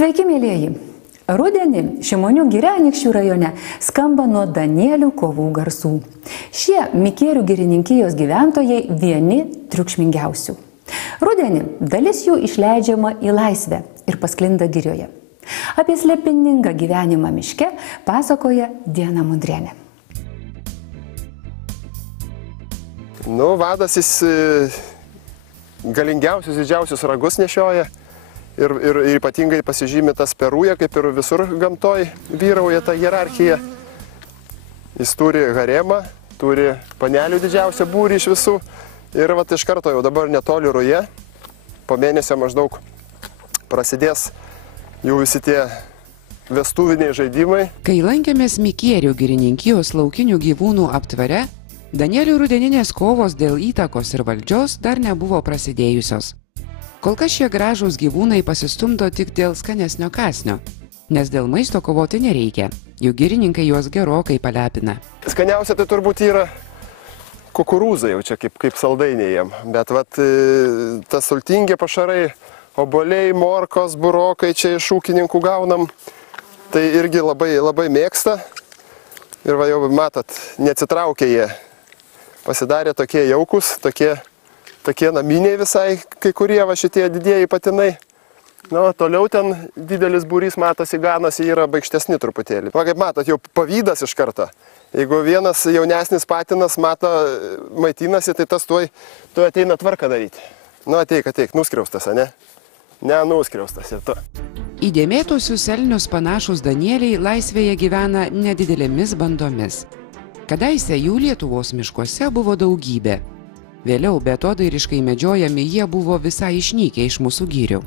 Sveiki, mėlieji! Rudenį Šimonių giria Anykščių rajone skamba nuo Danielių kovų garsų. Šie Mikierių girininkijos gyventojai vieni triukšmingiausių. Rudenį dalis jų išleidžiama į laisvę ir pasklinda girioje. Apie slėpiningą gyvenimą miške pasakoja Diana Mundrienė. Vadas jis galingiausius, didžiausius ragus nešioja. Ir ypatingai pasižymi tas perūja, kaip ir visur gamtoj vyrauja ta hierarchija. Jis turi haremą, turi panelių didžiausią būrį iš visų. Ir iš karto jau dabar netoli ruja, po mėnesio maždaug prasidės jau visi tie vestuviniai žaidimai. Kai lankėmės Mikierių girininkijos laukinių gyvūnų aptvare, Danielių rudeninės kovos dėl įtakos ir valdžios dar nebuvo prasidėjusios. Kol kas šie gražūs gyvūnai pasistumdo tik dėl skanesnio kąsnio, nes dėl maisto kovoti nereikia, jų girininkai juos gerokai palepina. Skaniausia tai turbūt yra kukurūzai, jau čia kaip saldainiai jiem, bet tas sultingi pašarai, obuoliai, morkos, burokai čia iš ūkininkų gaunam, tai irgi labai mėgsta. Ir jau matot, neatsitraukia jie, pasidarė tokie jaukus, tokie naminiai visai, kai kurie šitie didieji patinai. Toliau ten didelis būrys matosi, ganasi, yra baikštesni truputėlį. Kaip matot, jau pavydas iš karto. Jeigu vienas jaunesnis patinas maitinasi, tai tas tuoj ateina tvarką daryti. Ateik, nuskriaustas, ne? Nenuskriaustas ir tu. Įdėmėtusius elnius panašus Danieliai laisvėje gyvena nedidelėmis bandomis. Kadaise jų Lietuvos miškuose buvo daugybė. Vėliau beatodairiškai medžiojami jie buvo visai išnykę iš mūsų girių.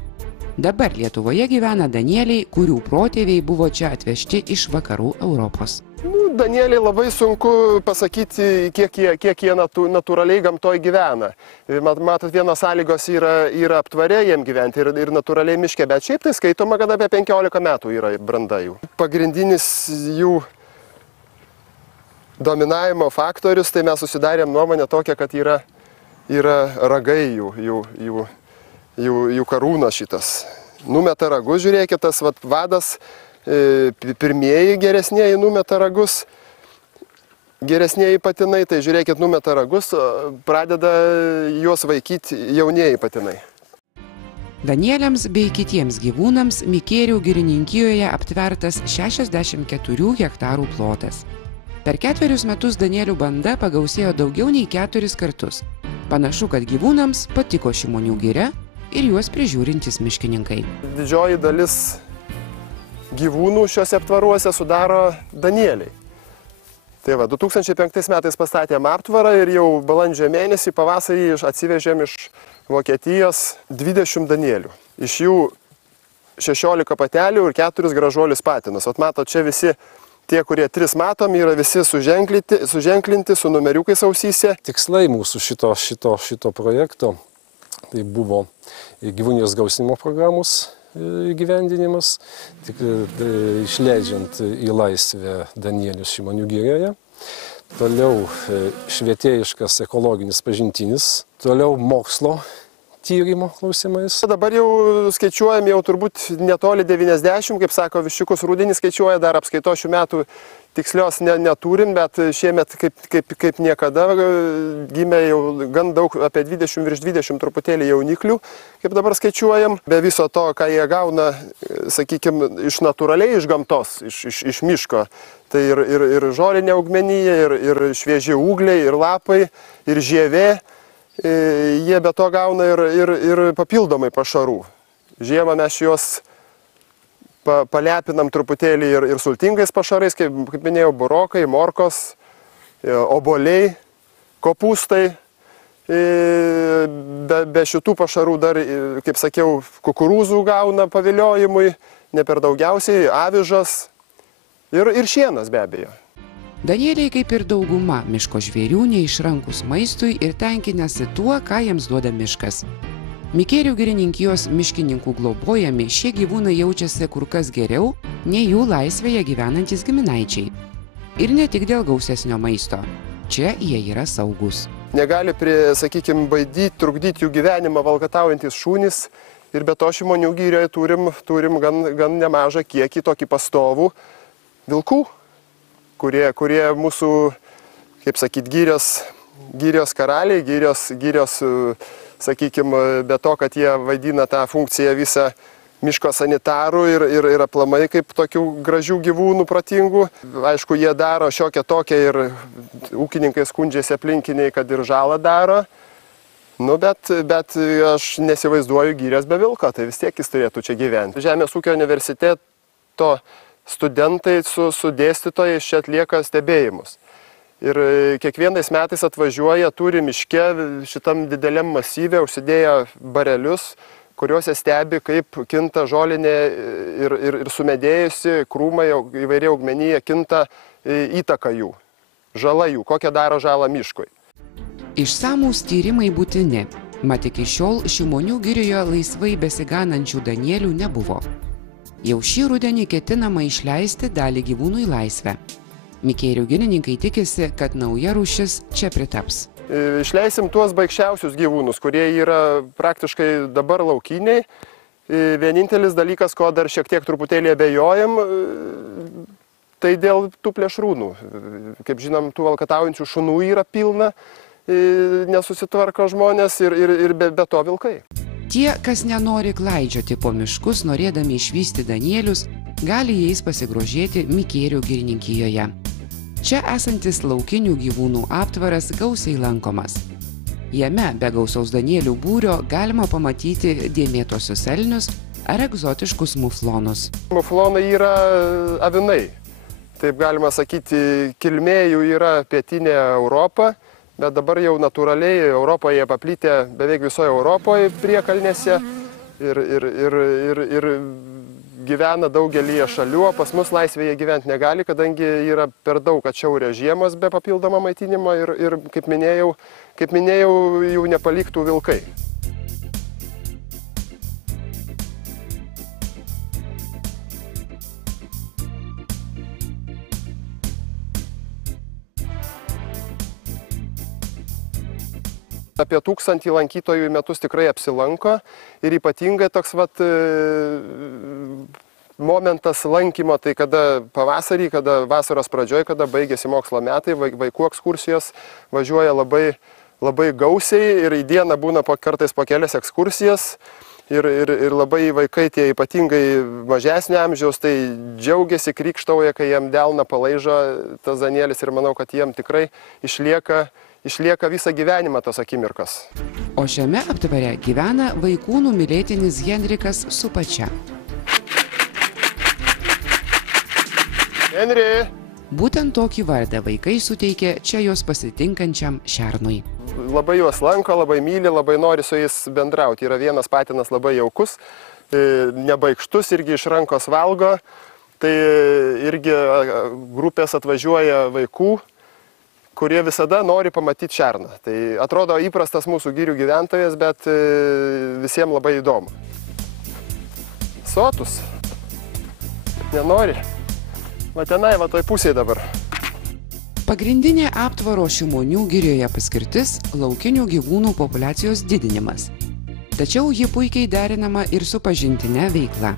Dabar Lietuvoje gyvena Danieliai, kurių protėviai buvo čia atvežti iš vakarų Europos. Danieliai labai sunku pasakyti, kiek jie natūraliai gamtoje gyvena. Matot, vienos sąlygos yra aptvare jiem gyventi ir natūraliai miške, bet šiaip tai skaitoma, kad apie 15 metų yra branda jų. Pagrindinis jų dominavimo faktorius, tai mes susidarėm nuomonę tokią, kad yra ragai jų karūnas šitas. Numeta ragus, žiūrėkit, tas vadas, pirmieji geresnieji numeta ragus, geresnieji patinai, tai žiūrėkit, numeta ragus, pradeda juos vaikyti jaunieji patinai. Danieliams bei kitiems gyvūnams Mikierių girininkijoje aptvertas 64 hektarų plotas. Per 4 metus Danielių banda pagausėjo daugiau nei 4 kartus. Panašu, kad gyvūnams patiko Šimonių giria ir juos prižiūrintys miškininkai. Didžioji dalis gyvūnų šiuose aptvaruose sudaro Danieliai. Tai 2005 metais pastatėm aptvarą ir jau balandžio mėnesį pavasarį atsivežėm iš Vokietijos 20 Danielių. Iš jų 16 patelių ir 4 gražuolius patinus. Matot, čia visi tie, kurie 3 matom, yra visi suženklinti su numeriukais ausyse. Tikslai mūsų šito projekto tai buvo gyvūnijos gausinimo programos įgyvendinimas, išleidžiant į laisvę Danielius Šimonių girioje. Toliau švietėjiškas ekologinis pažintinis, toliau mokslo tyrimo klausimais. Dabar jau skaičiuojam jau turbūt netoli 90, kaip sako, viščiukus rudenį skaičiuoja, dar apskaito šių metų tikslios neturim, bet šiemet kaip niekada gimė jau gan daug, apie 20, virš 20 truputėlį jauniklių, kaip dabar skaičiuojam. Be viso to, ką jie gauna, sakykime, iš natūraliai, iš gamtos, iš miško, tai ir žolinė augmenija, ir švieži ūgliai, ir lapai, ir žievė. Jie be to gauna ir papildomai pašarų. Žiemą mes juos palepinam truputėlį ir sultingais pašarais, kaip minėjau, burokai, morkos, obuoliai, kopūstai. Be šitų pašarų dar, kaip sakiau, kukurūzų gauna paviliojimui, ne per daugiausiai, avižas ir šienas be abejo. Danieliai, kaip ir dauguma miško žvėrių, neišrankus maistui ir tenkinasi tuo, ką jiems duoda miškas. Mikierių girininkijos miškininkų globojami šie gyvūnai jaučiasi kur kas geriau nei jų laisvėje gyvenantys giminaičiai. Ir ne tik dėl gausesnio maisto. Čia jie yra saugus. Negali, sakykime, baidyti, trukdyti jų gyvenimą valkataujantys šunys, Ir be to Šimonių girioje turim gan nemažą kiekį tokį pastovų vilkų, kurie mūsų, kaip sakyt, girios karaliai, girios, sakykime, be to, kad jie vaidina tą funkciją visą miško sanitarų ir aplamai kaip tokių gražių gyvūnų protingų. Aišku, jie daro šiokią tokią ir ūkininkai skundžiasi aplinkiniai, kad ir žalą daro. Nu, bet aš nesivaizduoju girios be vilko, tai vis tiek jis turėtų čia gyventi. Žemės ūkio universiteto studentai su dėstytojais čia atlieka stebėjimus. Ir kiekvienais metais atvažiuoja, turi miške šitam dideliam masyve užsidėję barelius, kuriuose stebi, kaip kinta žolinė ir sumedėjusi krūmai, įvairiai augmenyje kinta įtaka jų, žala jų, kokią daro žalą miškui. Išsamūs tyrimai būtini, mat iki šiol Šimonių girioje laisvai besiganančių danielių nebuvo. Jau šį rudenį ketinama išleisti dalį gyvūnų į laisvę. Mikėrių girininkai tikisi, kad nauja rūšis čia pritaps. Išleisim tuos baikščiausius gyvūnus, kurie yra praktiškai dabar laukiniai. Vienintelis dalykas, ko dar šiek tiek truputėlį abejojam, tai dėl tų plėšrūnų. Kaip žinom, tų valkataujančių šunų yra pilna, nesusitvarko žmonės ir be to vilkai. Tie, kas nenori klaidžioti po miškus, norėdami išvysti danielius, gali jais pasigrožėti Mikėrių girininkijoje. Čia esantis laukinių gyvūnų aptvaras gausiai lankomas. Jame be gausaus danielių būrio galima pamatyti dėmėtuosius elnius ar egzotiškus muflonus. Muflonai yra avinai. Taip galima sakyti, kilmė jų yra pietinė Europa, bet dabar jau natūraliai Europoje paplitę beveik visoje Europoje priekalnėse ir gyvena daugelyje šalių, o pas mus laisvėje gyventi negali, kadangi yra per daug atšiauria žiemos be papildomo maitinimo ir kaip minėjau, jų nepaliktų vilkai. Apie 1000 lankytojų į metus tikrai apsilanko ir ypatingai toks momentas lankymo, tai kada pavasarį, kada vasaros pradžioje, kada baigėsi mokslo metai, vaikų ekskursijos važiuoja labai gausiai ir į dieną būna kartais po kelias ekskursijas ir labai vaikai tie ypatingai mažesnio amžiaus, tai džiaugiasi, krykštauja, kai jiem delną palaižo tas danielis ir manau, kad jiem tikrai išlieka visą gyvenimą tos akimirkos. O šiame aptvare gyvena vaikų numylėtinis Henrikas su pačia. Henri! Būtent tokį vardą vaikai suteikė čia jos pasitinkančiam šernui. Labai juos lanko, labai myli, labai nori su jais bendrauti. Yra vienas patinas labai jaukus, nebaikštus, irgi iš rankos valgo. Tai irgi grupės atvažiuoja vaikų, kurie visada nori pamatyti šerną. Tai atrodo įprastas mūsų girių gyventojas, bet visiems labai įdomu. Sotus. Nenori. Va tenai, va toj pusėje dabar. Pagrindinė aptvaro Šimonių girioje paskirtis – laukinių gyvūnų populiacijos didinimas. Tačiau ji puikiai derinama ir su pažintine veikla.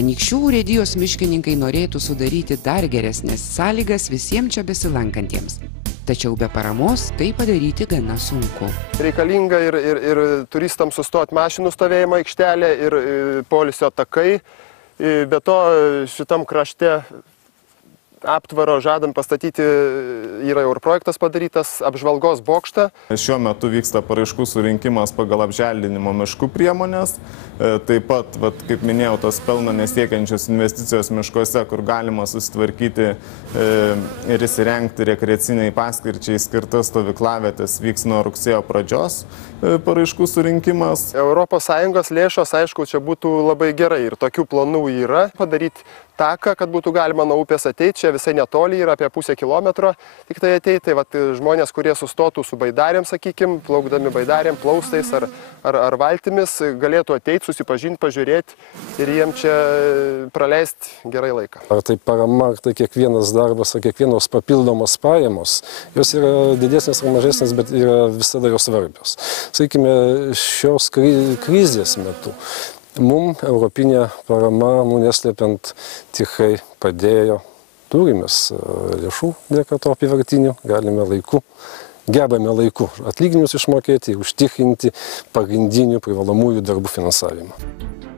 Anykščių urėdijos miškininkai norėtų sudaryti dar geresnės sąlygas visiems čia besilankantiems. Tačiau be paramos tai padaryti gana sunku. Reikalinga ir turistams sustoti mašinų stovėjimo aikštelė ir poilsio takai. Be to šitam krašte aptvaro žadam pastatyti, yra jau ir projektas padarytas, apžvalgos bokštą. Šiuo metu vyksta paraiškų surinkimas pagal apželdinimo miškų priemonės. Taip pat, kaip minėjau, tos pelno nesiekiančios investicijos miškuose, kur galima susitvarkyti ir įsirengti rekreaciniai paskirčiai skirtas stovyklavietės, vyks nuo rugsėjo pradžios paraiškų surinkimas. ES lėšos, aišku, čia būtų labai gerai ir tokių planų yra padaryti taką, kad būtų galima nuo upės ateiti. Čia visai netoli yra apie pusę kilometro tik tai ateiti. Tai vat, žmonės, kurie sustotų su baidarėm, sakykime, plaukdami baidarėm, plaustais ar valtimis, galėtų ateiti, susipažinti, pažiūrėti ir jiem čia praleisti gerai laiką. Ar tai parama, ar tai kiekvienas darbas, ar kiekvienos papildomos pajamos, jos yra didesnės ar mažesnės, bet yra visada jos svarbios. Sakykime, šios krizės metu mums europinė parama, neslepiant, tikrai padėjo. Turimės lėšų dėka to apyvartinių, galime gebame laiku atlyginimus išmokėti, užtikrinti pagrindinių privalomųjų darbų finansavimą.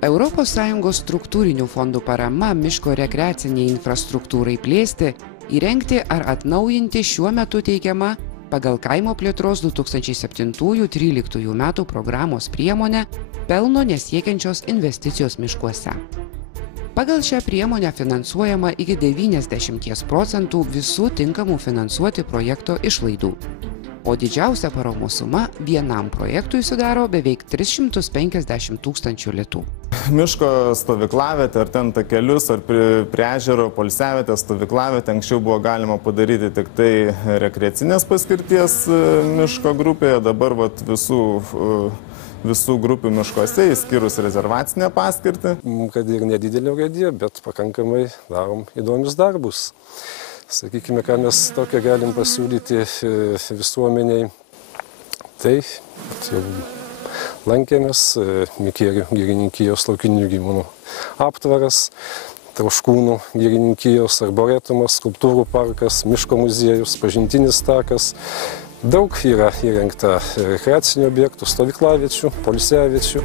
ES struktūrinių fondų parama miško rekreaciniai infrastruktūrai plėsti, įrengti ar atnaujinti šiuo metu teikiama pagal kaimo plėtros 2007-2013 metų programos priemonę pelno nesiekiančios investicijos miškuose. Pagal šią priemonę finansuojama iki 90% visų tinkamų finansuoti projekto išlaidų, o didžiausia paramos suma vienam projektui sudaro beveik 350 000 litų. Miško stovyklavietę, ar ten takelius, ar prie ežero poilsiavietę, stovyklavietę anksčiau buvo galima padaryti tik tai rekreacinės paskirties miško grupėje, dabar vat, visų grupių miškuose, įskyrus rezervacinę paskirtį. Kad ir nedidelė urėdija, bet pakankamai darom įdomius darbus. Sakykime, ką mes tokią galim pasiūlyti visuomeniai. Tai jau lankėmės Mikėrių girininkijos laukinių gyvūnų aptvaras, Troškūnų girininkijos arboretumas, skulptūrų parkas, miško muziejus, pažintinis takas. Daug yra įrengta rekreacinių objektų, stovyklaviečių, poilsiaviečių.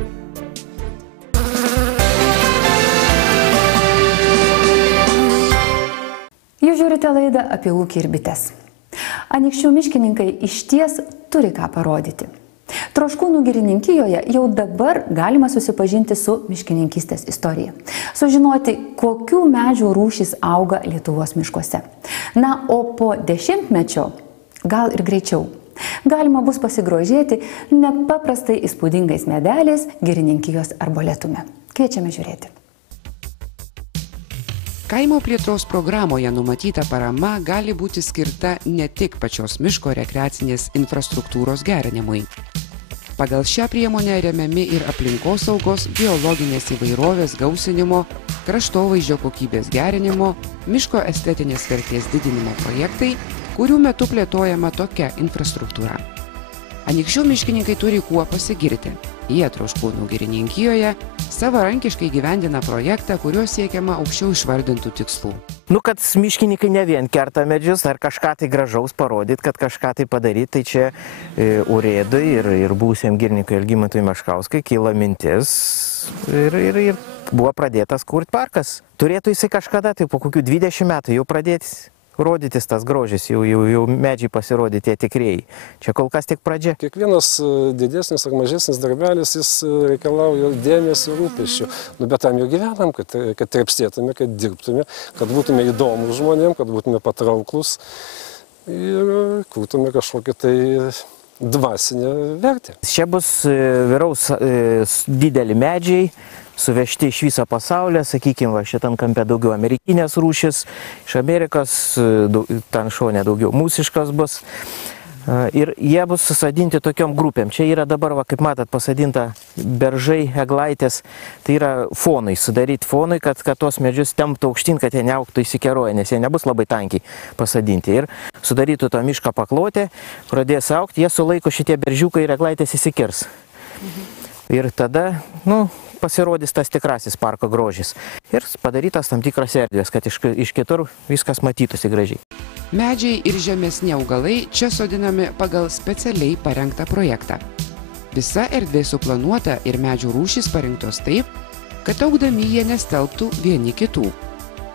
Jūs žiūrite laidą apie ūkį ir bites. Anykščių miškininkai išties turi ką parodyti. Troškūnų girininkijoje jau dabar galima susipažinti su miškininkystės istorija. Sužinoti, kokių medžių rūšys auga Lietuvos miškuose. Na, o po 10-mečio, gal ir greičiau, galima bus pasigrožėti nepaprastai įspūdingais medeliais girininkijos arboletume. Kviečiame žiūrėti. Kaimo plėtros programoje numatyta parama gali būti skirta ne tik pačios miško rekreacinės infrastruktūros gerinimui. Pagal šią priemonę remiami ir aplinkosaugos, biologinės įvairovės gausinimo, kraštovaizdžio kokybės gerinimo, miško estetinės vertės didinimo projektai, kurių metu plėtojama tokia infrastruktūra. Anykščių miškininkai turi kuo pasigirti. Jie Troškūnų girininkijoje savarankiškai gyvendina projektą, kuriuo siekiama aukščiau išvardintų tikslų. Kad miškininkai ne vien kerta medžius ar kažką tai gražaus parodyti, kad kažką tai padaryti, tai čia urėdui ir būsiam girininkui Algimantui Meškauskui kyla mintis ir buvo pradėtas kurti parkas. Turėtų jisai kažkada, tai po kokių 20 metų jau pradėtis rodytis tas grožis, jau medžiai pasirodyti tikrieji. Čia kol kas tik pradžia. Kiekvienas didesnis ar mažesnis darbelis, jis reikalauja dėmesio rūpesčių. Bet tam jau gyvenam, kad trepsėtume, kad dirbtume, kad būtume įdomus žmonėm, kad būtume patrauklus ir kurtume kažkokią tai dvasinę vertę. Čia bus vyraus dideli medžiai, suvežti iš viso pasaulio, sakykime, šitam kampe daugiau amerikinės rūšis, iš Amerikos, ten šone daugiau mūsiškos bus. Ir jie bus susadinti tokiom grupėm. Čia yra dabar, kaip matot, pasadinta beržai, eglaitės. Tai yra fonai, sudaryti fonai, kad tos medžius temptų aukštyn, kad jie neaugtų įsikeroję, nes jie nebus labai tankiai pasadinti. Ir sudarytų tą mišką paklotę, pradės augti, jie sulaiko šitie beržiukai ir eglaitės įsikirs. Ir tada, pasirodys tas tikrasis parko grožis. Ir padarytas tam tikras erdvės, kad iš kitur viskas matytųsi gražiai. Medžiai ir žemesni augalai čia sodinami pagal specialiai parengtą projektą. Visa erdvė suplanuota ir medžių rūšys parinktos taip, kad augdami jie nestelbtų vieni kitų.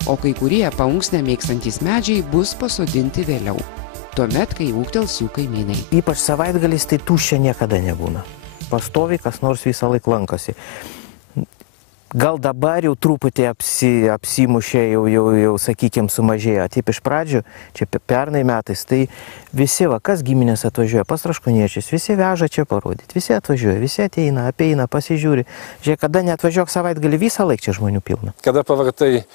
O kai kurie paunksnę mėgstantys medžiai bus pasodinti vėliau, tuomet, kai ūgtels jų kaimynai. Ypač savaitgalis tai tuščia niekada nebūna. Pastoviai kas nors visą laiką lankosi. Gal dabar jau truputį apsimušė, jau sakykime, sumažėjo. Taip iš pradžių, čia pernai metais, tai visi, kas giminės atvažiuoja pas Troškūniečius, visi veža čia parodyti, visi atvažiuoja, visi ateina, apeina, pasižiūri. Žiūrėk, kada neatvažiuok savaitgalį, visą laiką čia žmonių pilna. Kada pavartai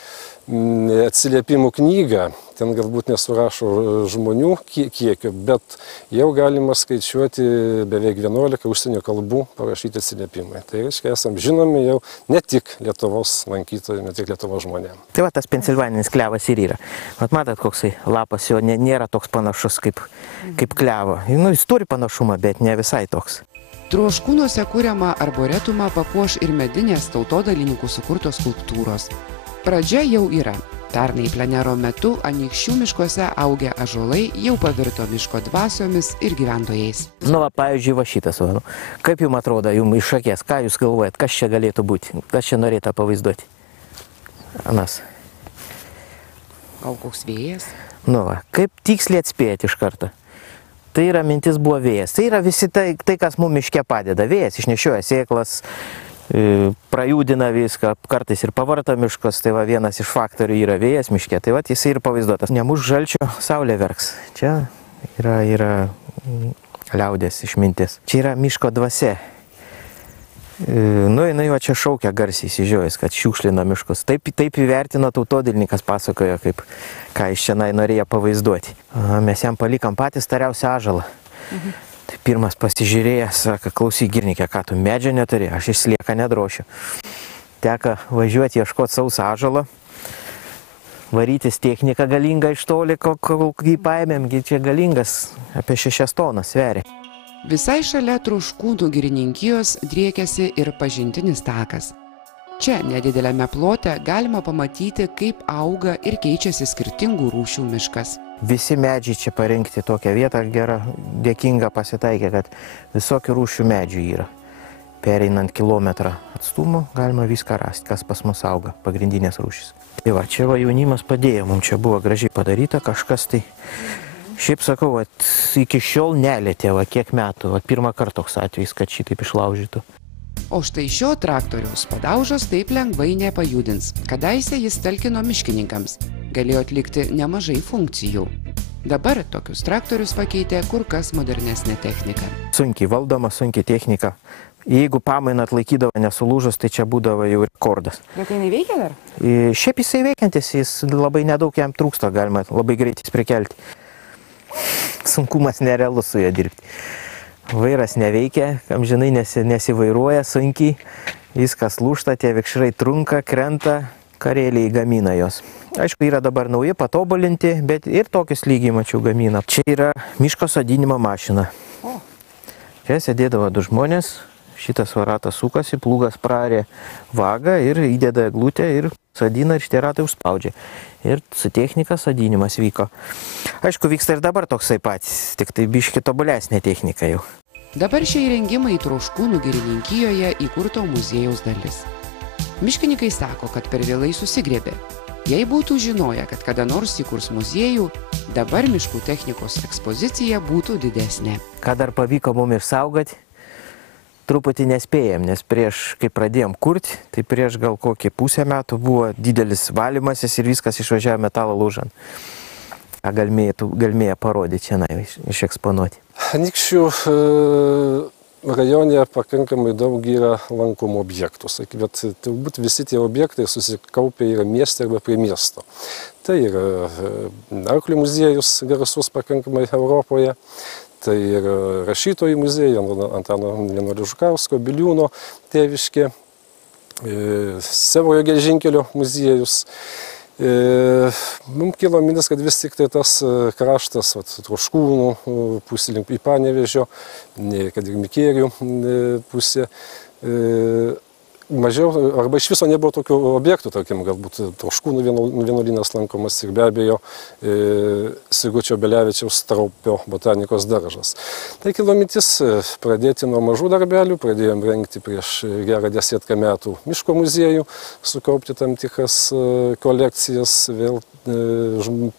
atsiliepimų knygą, ten galbūt nesurašo žmonių kiekio, bet jau galima skaičiuoti beveik 11 užsienio kalbų parašyti atsiliepimai. Tai reiškia, esam žinomi jau ne tik Lietuvos lankytojai, ne tik Lietuvos žmonėms. Tai va tas pensilvaninis klevas ir yra. Vat matot, koksai lapas jo nėra toks panašus kaip klevo. Nu, jis turi panašumą, bet ne visai toks. Troškūnuose kuriamą arboretumą papuoš ir medinės tautodalininkų sukurtos skulptūros. Pradžia jau yra. Pernai plenero metu Anykščių miškuose augę ąžuolai jau pavirto miško dvasiomis ir gyventojais. Nu, va, pavyzdžiui, va šitas, va. Kaip jums atrodo, jums iš akės, ką jūs galvojat, kas čia galėtų būti, kas čia norėtų pavaizduoti? Anas. Gal koks vėjas? Nu, va, kaip tiksliai atspėjat iš karto. Tai yra mintis buvo vėjas. Tai yra visi tai kas mums miške padeda. Vėjas išnešioja sėklas, prajudina viską, kartais ir pavarta miškas, tai va vienas iš faktorių yra vėjas miške, tai va jisai ir pavaizduotas. Nemuš žalčio, saulė verks. Čia yra liaudės išmintis. Čia yra miško dvasia. Nu, jinai va čia šaukia garsiai įsižiojęs, kad šiukšlina miškus. Taip įvertino tautodilininkas, pasakojo, ką iš čia norėjo pavaizduoti. Mes jam palikam patys tariausią ąžuolą. Tai pirmas pasižiūrėjęs, sako, klausyk girnikė, ką tu medžio neturi, aš iš slieką nedrošiu. Teka važiuoti ieškoti sausą ąžuolą, varytis techniką galingą iš toli, kol jį paėmėm, čia galingas, apie 6 tonas sveria. Visai šalia Troškūnų girininkijos driekiasi ir pažintinis takas. Čia nedidelėme plote galima pamatyti, kaip auga ir keičiasi skirtingų rūšių miškas. Visi medžiai čia parinkti tokią vietą gerą, dėkinga pasitaikė, kad visokių rūšių medžių yra. Pereinant kilometrą atstumų galima viską rasti, kas pas mus auga, pagrindinės rūšys. Tai va, čia va jaunimas padėjo, mums čia buvo gražiai padaryta kažkas tai. Šiaip sakau, iki šiol nelietė, kiek metų, pirmą kartą toks atvejis, kad šitaip išlaužytų. O štai šio traktoriaus padaužos taip lengvai nepajudins. Kadaise jis talkino miškininkams, galėjo atlikti nemažai funkcijų. Dabar tokius traktorius pakeitė kur kas modernesnė technika. Sunkiai valdoma, sunkiai technika. Jeigu pamainą atlaikydavo nesulūžus, tai čia būdavo jau rekordas. Bet jinai veikia dar? Šiaip jisai veikiantis, jis labai nedaug jam trūksta, galima labai greitai prikelti. Sunkumas nerealus su juo dirbti. Vairas neveikia, amžinai nesivairuoja sunkiai, viskas lūžta, tie vikšrai trunka, krenta, karėliai gamina jos. Aišku, yra dabar nauji patobulinti, bet ir tokius lygiai mačiau gamina. Čia yra miško sodinimo mašina. Čia sėdėdavo 2 žmonės, šitas ratas sukasi, plūgas prarė vagą ir įdeda eglutę ir sodina ir šitie ratai užspaudžia. Ir su technika sodinimas vyko. Aišku, vyksta ir dabar toksai pats, tik tai biški tobulesnė technika jau. Dabar šie įrengimai Troškūnų girininkijoje įkurto muziejaus dalis. Miškininkai sako, kad per vėlai susigriebė. Jei būtų žinoję, kad kada nors įkurs muziejų, dabar miškų technikos ekspozicija būtų didesnė. Ką dar pavyko mums išsaugoti, truputį nespėjom, nes prieš, kai pradėjom kurti, tai prieš gal kokį pusę metų buvo didelis valymasis ir viskas išvažiavo metalo lūžant. Ką galmėja parodyti čia, išeksponuoti. Anykščių rajone pakankamai daug yra lankomų objektų, bet turbūt visi tie objektai susikaupia yra mieste arba prie miesto. Tai yra Arklių muziejus garsus pakankamai Europoje, tai yra rašytojų muziejai, Antano Vienuolio Žukausko, Biliūno tėviškė, Savojo geležinkelio muziejus. Mums kilo mintis, kad vis tik tai tas kraštas, Troškūnų pusė link į Panevėžio, kad ir Mikėrių pusė, mažiau, arba iš viso nebuvo tokių objektų, tarkim, galbūt Troškūnų vienuolynas lankomas ir be abejo Sigučio Belevičiaus Straupio botanikos daržas. Tai kilo mintis pradėti nuo mažų darbelių, pradėjom rengti prieš gerą 10 metų miško muziejų, sukaupti tam tikras kolekcijas, vėl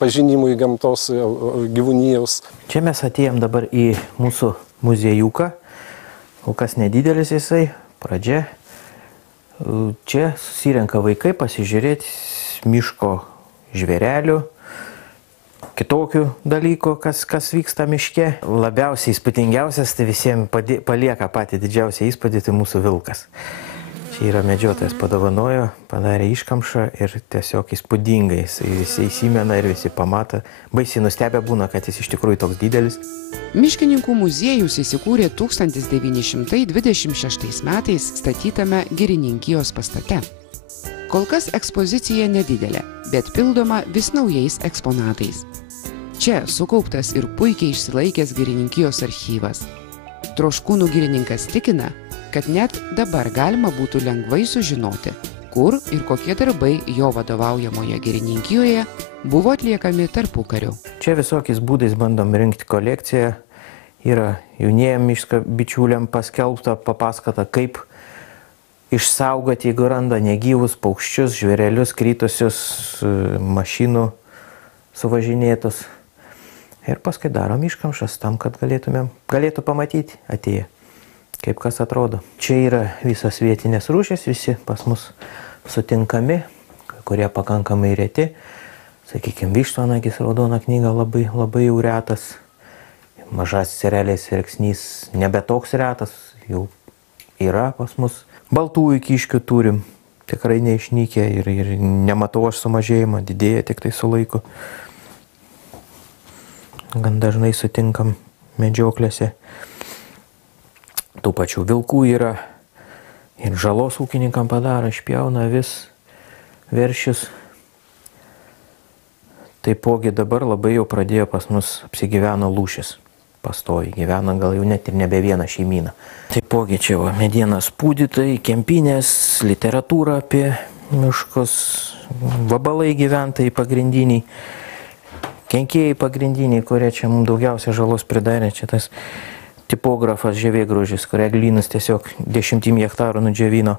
pažinimui gamtos, gyvūnijos. Čia mes atėjom dabar į mūsų muziejuką, kol kas nedidelis jisai, pradžia. Čia susirenka vaikai pasižiūrėti miško žvėrelių, kitokių dalykų, kas vyksta miške. Labiausiai įspūdingiausias, tai visiems palieka patį didžiausią įspūdį, tai mūsų vilkas. Čia yra medžiotojas padovanojo, padarė iškamšą ir tiesiog įspūdingai. Visi įsimena ir visi pamata. Baisiai nustebę būna, kad jis iš tikrųjų toks didelis. Miškininkų muziejus įsikūrė 1926 metais statytame girininkijos pastate. Kol kas ekspozicija nedidelė, bet pildoma vis naujais eksponatais. Čia sukauptas ir puikiai išsilaikęs girininkijos archyvas. Troškūnų girininkas tikina, kad net dabar galima būtų lengvai sužinoti, kur ir kokie darbai jo vadovaujamoje girininkijoje buvo atliekami tarpukariu. Čia visokiais būdais bandom rinkti kolekciją. Yra jauniem miško bičiuliam paskelbta, papasakota, kaip išsaugoti, jeigu randa negyvus paukščius, žvėrelius, krytusius, mašinų suvažinėtus. Ir paskui darom iškamšas tam, kad galėtų pamatyti atėję, kaip kas atrodo. Čia yra visos vietinės rūšės, visi pas mus sutinkami, kurie pakankamai reti. Sakykime, vištvanagis, raudona knyga labai jau retas. Mažasis erelės verksnys nebe toks retas, jau yra pas mus. Baltųjų kiškių turim, tikrai neišnykę ir nematau aš sumažėjimą, didėja tik tai su laiku. Gan dažnai sutinkam medžioklėse. Tų pačių vilkų yra ir žalos ūkininkam padaro, išpjauna vis veršius. Taipogi dabar labai jau pradėjo pas mus apsigyveno lūšis. Pastoviai gyvena gal jau net ir nebe vieną šeimyną. Taipogi čia medienos pūdytojai, kempinės, literatūra apie miškus, vabalai gyventojai pagrindiniai. Kenkėjai pagrindiniai, kurie čia mums daugiausia žalos pridarė, čia tas tipografas žievėgraužis, kurie eglynus tiesiog 10 hektarų nudžiavino.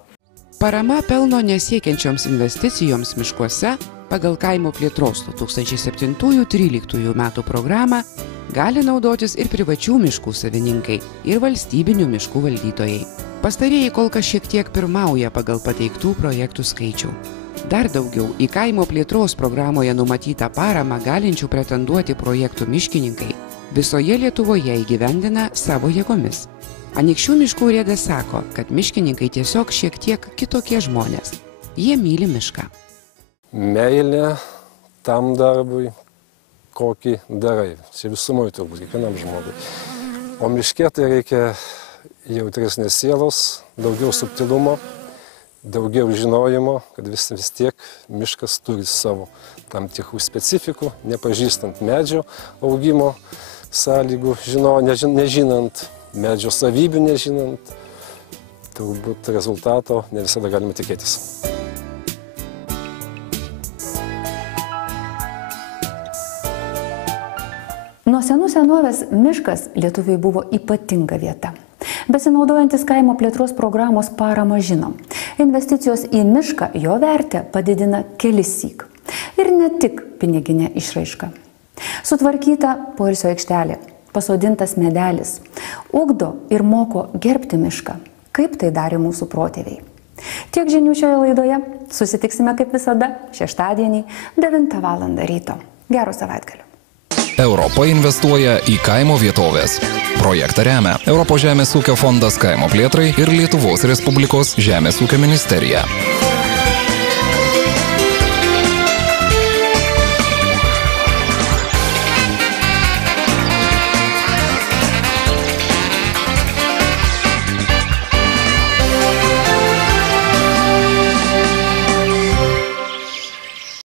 Parama pelno nesiekiančioms investicijoms miškuose pagal kaimo plėtros 2007-2013 metų programą gali naudotis ir privačių miškų savininkai, ir valstybinių miškų valdytojai. Pastarieji kol kas šiek tiek pirmauja pagal pateiktų projektų skaičių. Dar daugiau į kaimo plėtros programoje numatytą paramą galinčių pretenduoti projektų miškininkai visoje Lietuvoje įgyvendina savo jėgomis. Anykščių miškų urėdas sako, kad miškininkai tiesiog šiek tiek kitokie žmonės. Jie myli mišką. Meilė tam darbui, kokį darai. Čia visumoj turbūt kiekvienam žmogui. O miške tai reikia jautresnės sielos, daugiau subtilumo, daugiau žinojimo, kad vis tiek miškas turi savo tam tikrų specifikų, nepažįstant medžio augimo sąlygų, nežinant medžio savybių, nežinant, turbūt rezultato ne visada galima tikėtis. Nuo senų senovės miškas lietuviai buvo ypatinga vieta. Besinaudojantis kaimo plėtros programos parama žinom, investicijos į mišką jo vertę padidina kelissyk. Ir ne tik piniginė išraiška. Sutvarkyta poilsio aikštelė, pasodintas medelis, ugdo ir moko gerbti mišką, kaip tai darė mūsų protėviai. Tiek žinių šioje laidoje, susitiksime kaip visada šeštadienį 9 val. Ryto. Gero savaitgalio. Europa investuoja į kaimo vietovės. Projektą remia Europos žemės ūkio fondas kaimo plėtrai ir Lietuvos Respublikos žemės ūkio ministerija.